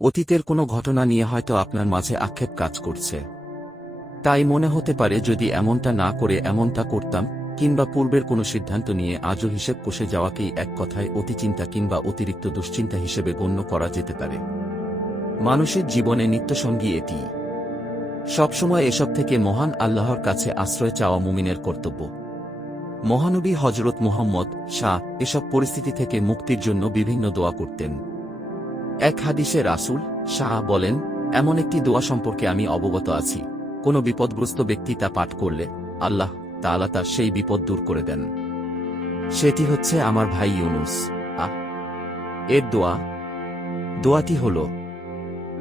অতীতের কোনো ঘটনা নিয়ে হয়তো আপনার মাঝে আক্ষেপ কাজ করছে। তাই মনে হতে পারে যদি এমনটা না করে এমনটা করতাম, কিংবা পূর্বের কোনো সিদ্ধান্ত নিয়ে আজও হিসেব কষে যাওয়াকেই এক কথায় অতিচিন্তা কিংবা অতিরিক্ত দুশ্চিন্তা হিসেবে গণ্য করা যেতে পারে। মানুষের জীবনে নিত্যসঙ্গী এটি। সবসময় এসব থেকে মহান আল্লাহর কাছে আশ্রয় চাওয়া মুমিনের কর্তব্য। মহানবী হজরত মুহাম্মদ শাহ এসব পরিস্থিতি থেকে মুক্তির জন্য বিভিন্ন দোয়া করতেন। এক হাদিসে রাসূল শাহ বলেন, এমন একটি দোয়া সম্পর্কে আমি অবগত আছি, কোনো বিপদগ্রস্ত ব্যক্তি তা পাঠ করলে আল্লাহ তাআলা তার সেই বিপদ দূর করে দেন। সেটি হচ্ছে আমার ভাই ইউনুস এর দোয়াটি হল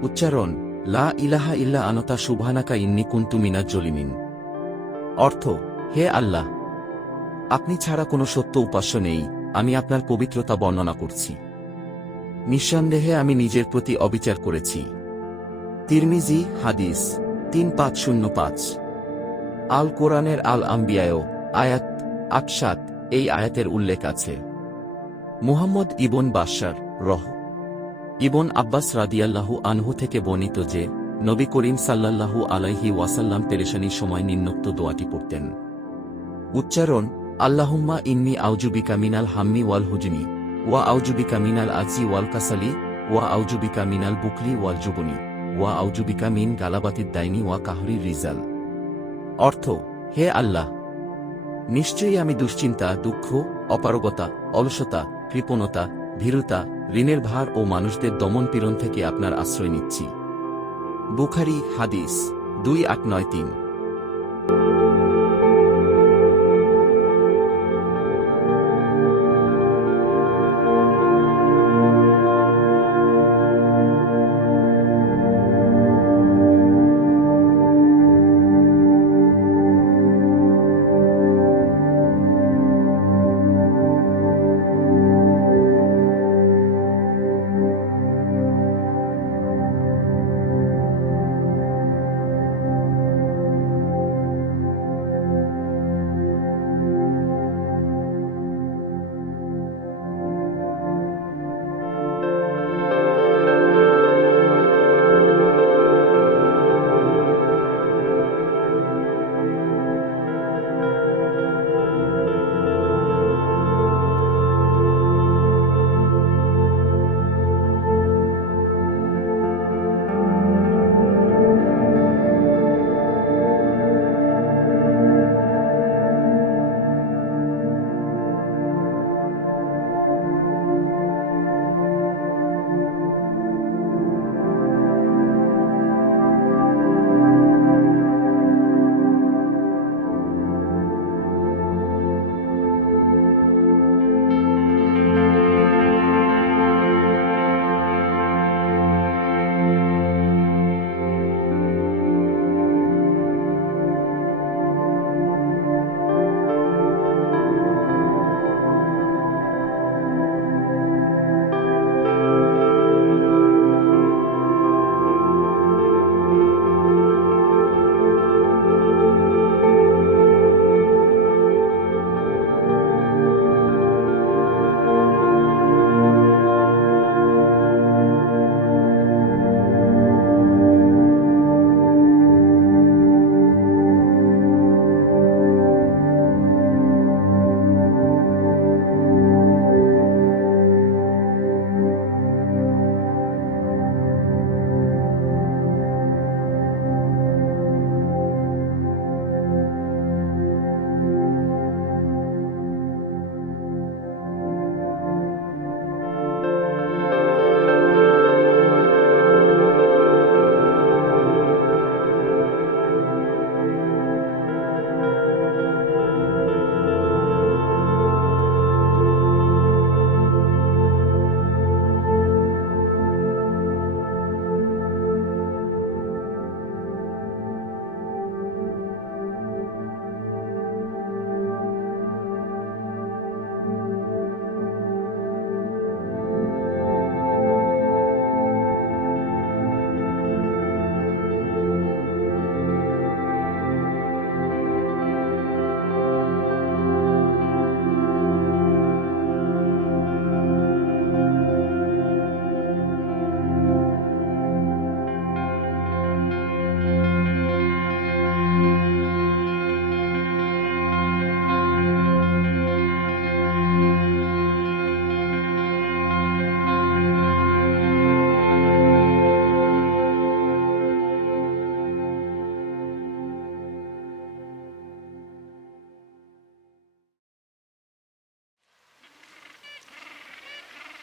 উচ্চারণ, লা ইলাহা ইল্লা আনতা সুবহানাকা ইন্নী কুনতু মিনাজ জালিমিন। অর্থ, হে আল্লাহ, আপনি ছাড়া কোনো সত্য উপাস্য নেই, আমি আপনার পবিত্রতা বর্ণনা করছি, নিঃসন্দেহে আমি নিজের প্রতি অবিচার করেছি। তিরমিজি হাদিস 3505। আল কোরআনের আল আম্বিয়ায় আয়াত ৮৭ এই আয়াতের উল্লেখ আছে। মুহাম্মদ ইবন বাশশার ইবন আব্বাস রাদিয়াল্লাহু আনহু থেকে বর্ণিত যে, নবী করিম সাল্লাল্লাহু আলাইহি ওয়াসাল্লাম পেরেশানির সময় নিম্নোক্ত দোয়াটি পড়তেন। উচ্চারণ, আল্লাহুম্মা ইন্নী আউযুবিকা মিনাল হাম্মি ওয়াল হুজনি, ওয়া আউযুবিকা মিনাল আজজি ওয়াল কাসালি, ওয়া আউযুবিকা মিনাল বুকলি ওয়াল জুবনি, ওয়া আউযুবিকা মিন গালাবাতিদ দাইনি ওয়া কাহরির রিজাল। অর্থ, হে আল্লাহ, নিশ্চয়ই আমি দুশ্চিন্তা, দুঃখ, অপারগতা, অলসতা, কৃপণতা, ভীরুতা, ঋণের ভার ও মানুষদের দমন পীড়ন থেকে আপনার আশ্রয় নিচ্ছি। বুখারী হাদিস 2893।